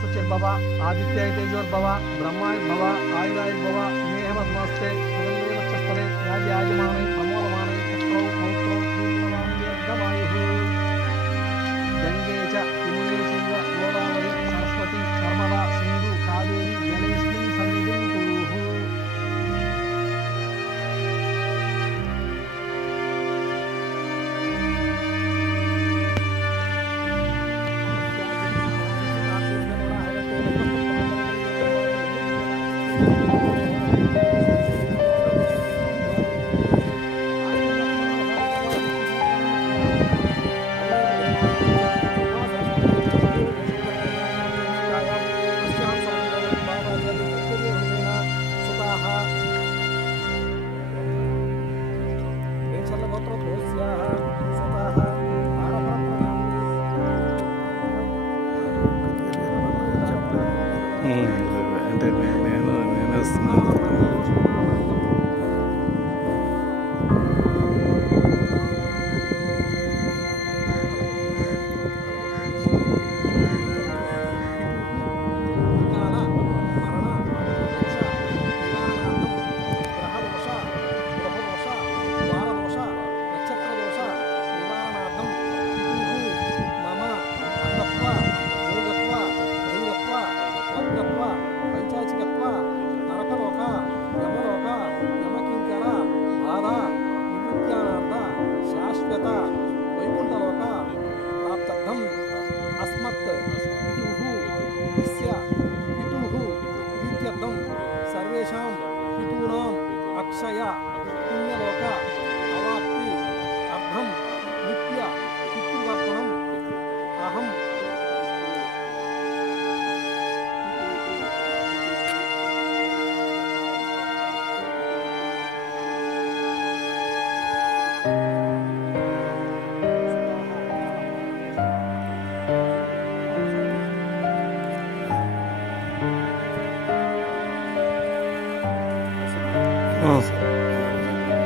शुचिर्भव आदित्याय तेजोर्भव ब्रह्माय भव आयुराय भव स्नेहमस्ते स्थले राजयाजमाने प्रमोदमाने पुत्रौ पौत्रौ दीर्घमायुः गंगे च यमुने चैव गोदावरी सरस्वती नर्मदा सिंधु कावेरी जलेस्मिन् सन्निधिं कुरुः।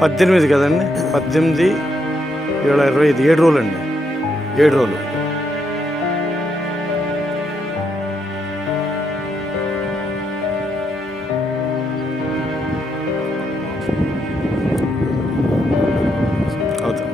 పద్దెనిమిది కదండి 18 7 25 7 రోజులు అండి 7 రోజులు అవుతుంది.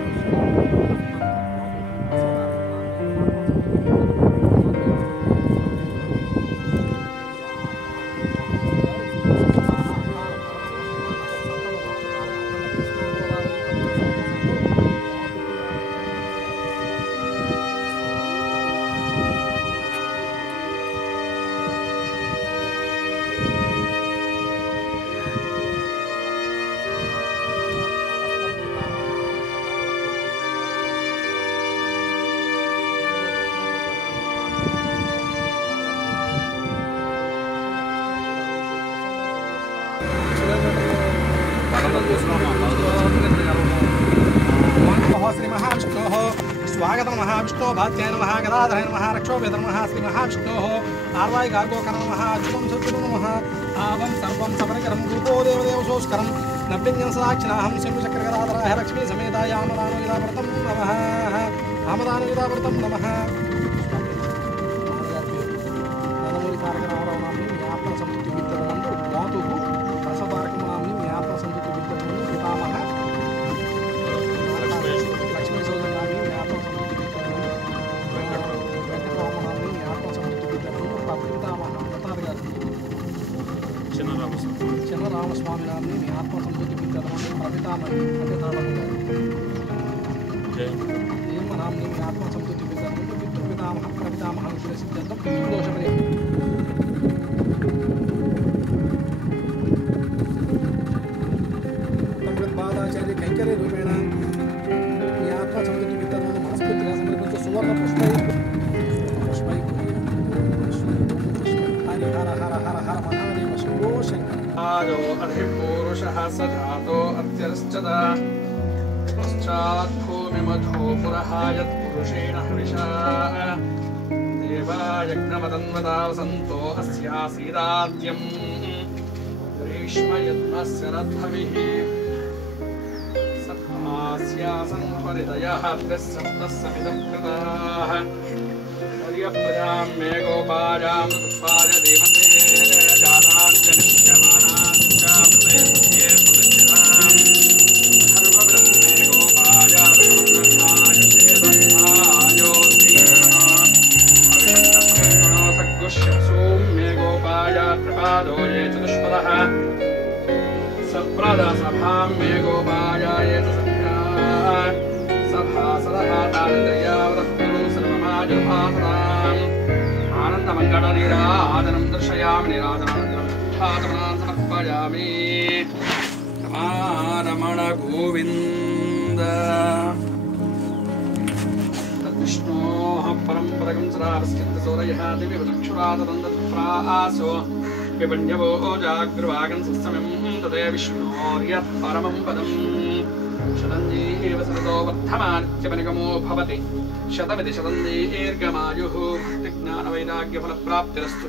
श्री महाविष्णोः स्वागत महाविष्णो भात्याय नमः गदाधराय नमः रक्षोभेद नमः श्री महाविष्णोः आर्वाय गार्गोकर नमः अच्युतं सद्गुरु नमः आवं सर्वं सपरिकरं रूपो देवदेवसोस्करं नव्यञ्जन सदाक्षिणाहं शङ्कुचक्रगदाधराय लक्ष्मी समेताय आमदानुविदावर्तं नमः आमदानुविदावर्तं नमः नमोरि कारकरावनाम्नि ज्ञापन संतुति विद्यमन्तु धातुः रसतारकनाम्नि ज्ञापन संतुति विद्यमन्तु पितामह लक्ष्मी सौजन्याम्नि ज्ञापन संतुति विद्यमन्तु वेंकटरामनाम्नि ज्ञापन संतुति विद्यमन्तु पितामह प्रताप गारु చిన్నరామస్వామినాన్ని మీ ఆత్మ సంతృప్తి విద్యమని ప్రపితామని ప్రపితామని నామ్ని మీ ఆత్మ సంతృప్తి విద్యమని పితృపితామహ ప్రపితామహ సిద్ధాంతం పితృదోషపరి తద్వాదాచార్య కైంకర్య రూపేణ మీ ఆత్మ సంతృప్తి విద్యమని మనస్ఫూర్తిగా సమర్పించు సువర్ణ పుష్పై హర హర హర హర మహాదేవ శంభో శంకర आयो अधिपुरुषः स जातो अत्यश्चदा पश्चाद्भूमिमधो पुरः यत्पुरुषेण हविषा देवायज्ञमतन्वता वसन्तो अस्यासीदाद्यम् ग्रीष्म यद्मस्य रद्धविः सत्मास्यासन् परिदयः सप्तः समिदं कृताः प्रजां मे गोपायामृतत्वाय देवते जाताञ्जनिष्यमानाश्चामृते सत्ये प्रतिष्ठिताम् सर्वविदं मे गोपाय रसोन्नथायुषे दत्तायोऽस्तीर्णः भविष्यन्नप्रगुणो सद्गुष्यसुं मे गोपाय कृपादो ये चतुष्पदः सप्रदा सभां मे गोपाय ये च सभासदः तारेन्द्रियावृत्तुरु सर्वमाजुर्भासदाम् आनन्दमङ्गलनीराजनं दर्शयामि निराजनानन्दनं भाजनान् समर्पयामि रमण गोविन्द तद्विष्णोः परं पदकं सदा विस्कृतसोदयः दिव्यचक्षुरातदन्तप्रासो विपण्यवो जागृवागं सत्समं तदे विष्णोर्यत् परमं पदम् शतञ्जीव सरतो वर्धमानित्यपनिगमो भवति शतमिति शतं दीर्घमायुः भक्तिज्ञानवैराग्यफलप्राप्तिरस्तु